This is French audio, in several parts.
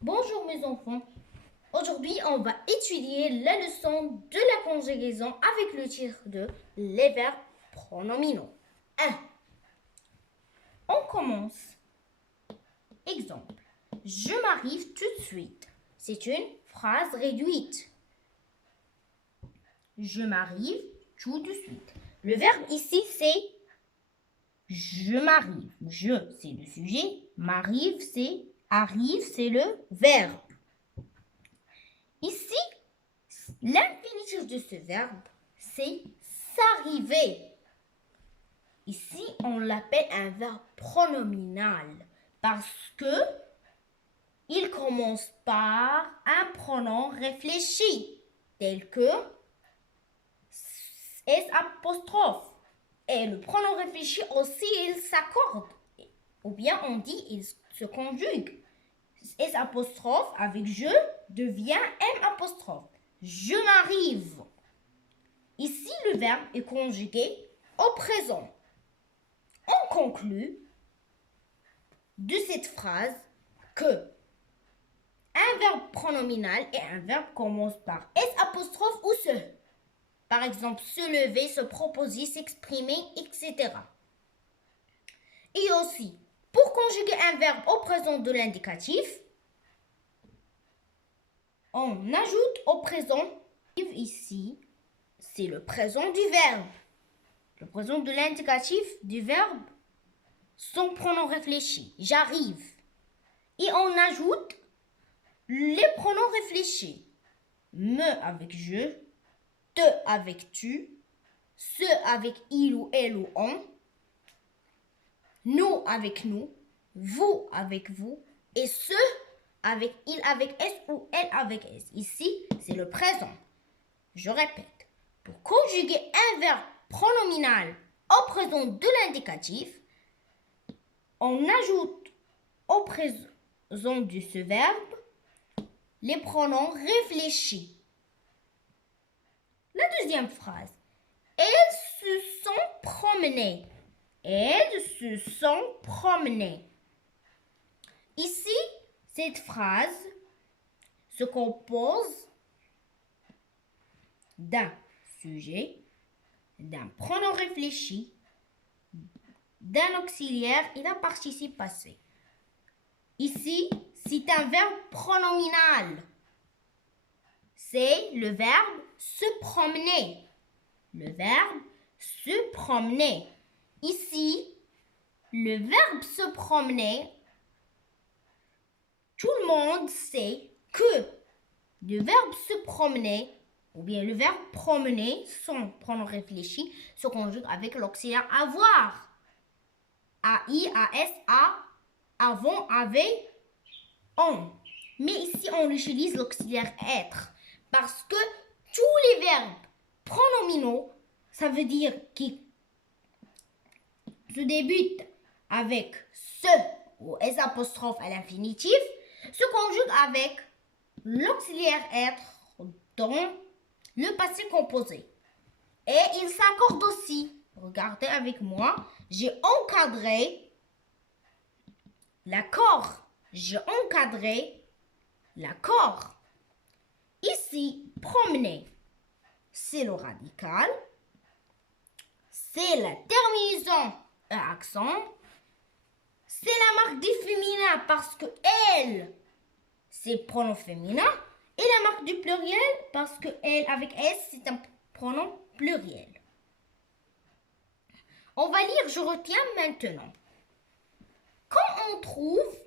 Bonjour mes enfants, aujourd'hui on va étudier la leçon de la conjugaison avec le titre de les verbes pronominaux. 1. On commence. Exemple. Je m'arrive tout de suite. C'est une phrase réduite. Je m'arrive tout de suite. Le verbe ici c'est je m'arrive. Je c'est le sujet, m'arrive c'est arrive c'est le verbe. Ici, l'infinitif de ce verbe, c'est s'arriver. Ici, on l'appelle un verbe pronominal parce que il commence par un pronom réfléchi, tel que S apostrophe. Et le pronom réfléchi aussi, il s'accorde. Ou bien on dit il se conjugue. S apostrophe avec je devient M apostrophe. Je m'arrive. Ici, le verbe est conjugué au présent. On conclut de cette phrase que un verbe pronominal et un verbe commence par S apostrophe ou se. Par exemple, se lever, se proposer, s'exprimer, etc. Et aussi, pour conjuguer un verbe au présent de l'indicatif, on ajoute au présent, ici, c'est le présent du verbe. Le présent de l'indicatif du verbe, son pronom réfléchi, j'arrive. Et on ajoute les pronoms réfléchis. Me avec je, te avec tu, ce avec il ou elle ou on, nous avec nous, vous avec vous, et ce avec il avec s ou elle avec s. Ici, c'est le présent. Je répète, pour conjuguer un verbe pronominal au présent de l'indicatif, on ajoute au présent de ce verbe les pronoms réfléchis. La deuxième phrase. Elles se sont promenées. Elles se sont promenées. Ici, cette phrase se compose d'un sujet, d'un pronom réfléchi, d'un auxiliaire et d'un participe passé. Ici, c'est un verbe pronominal. C'est le verbe se promener. Le verbe se promener. Ici, le verbe se promener, tout le monde sait que le verbe se promener ou bien le verbe promener, sans pronom réfléchi, se conjugue avec l'auxiliaire avoir. AI, AS, A, avant, avait, on. Mais ici, on utilise l'auxiliaire être parce que tous les verbes pronominaux, ça veut dire qu'ils se débutent avec ce ou S apostrophe à l'infinitif, se conjuguent avec l'auxiliaire être dans le passé composé. Et ils s'accordent aussi. Regardez avec moi, j'ai encadré l'accord. J'ai encadré l'accord. Ici, promener, c'est le radical. C'est la terminaison accent. C'est la marque du féminin parce que elle, c'est pronom féminin. Et la marque du pluriel parce que elle avec S, c'est un pronom pluriel. On va lire, je retiens maintenant. Quand on trouve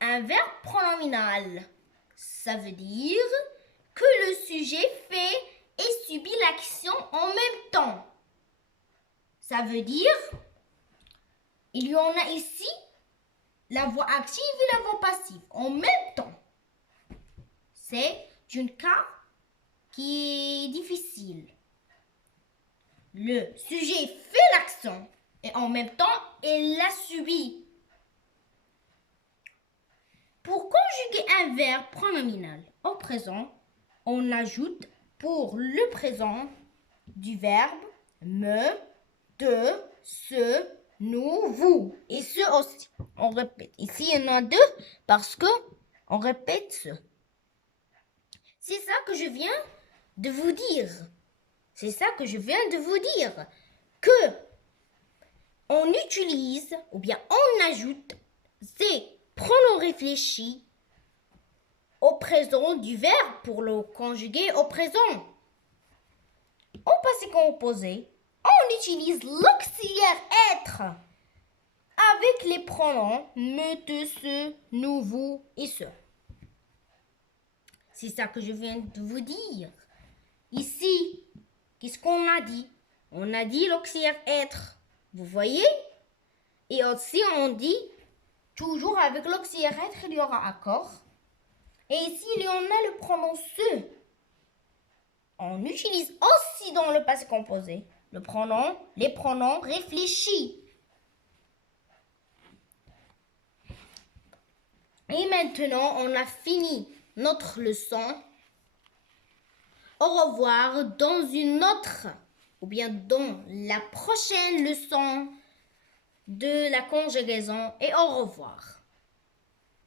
un verbe pronominal, ça veut dire que le sujet fait et subit l'action en même temps. Ça veut dire, il y en a ici la voix active et la voix passive en même temps. C'est une cas qui est difficile. Le sujet fait l'action et en même temps, il la subit. Pour conjuguer un verbe pronominal au présent, on ajoute pour le présent du verbe me, te, ce, nous, vous. Et ce aussi. On répète. Ici, il y en a deux parce que on répète ce. C'est ça que je viens de vous dire. C'est ça que je viens de vous dire. Que on utilise ou bien on ajoute ces pronoms réfléchis au présent du verbe pour le conjuguer au présent. Au passé composé, on utilise l'auxiliaire être avec les pronoms me, te, ce, nous, vous et ce. C'est ça que je viens de vous dire. Ici, qu'est-ce qu'on a dit? On a dit l'auxiliaire être. Vous voyez? Et aussi, on dit toujours avec l'auxiliaire être, il y aura accord. Et ici, il y en a le pronom se. On utilise aussi dans le passé composé les pronoms réfléchis. Et maintenant, on a fini notre leçon. Au revoir dans une autre, ou bien dans la prochaine leçon de la conjugaison. Et au revoir.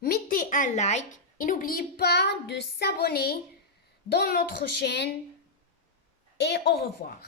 Mettez un like et n'oubliez pas de s'abonner dans notre chaîne. Et au revoir.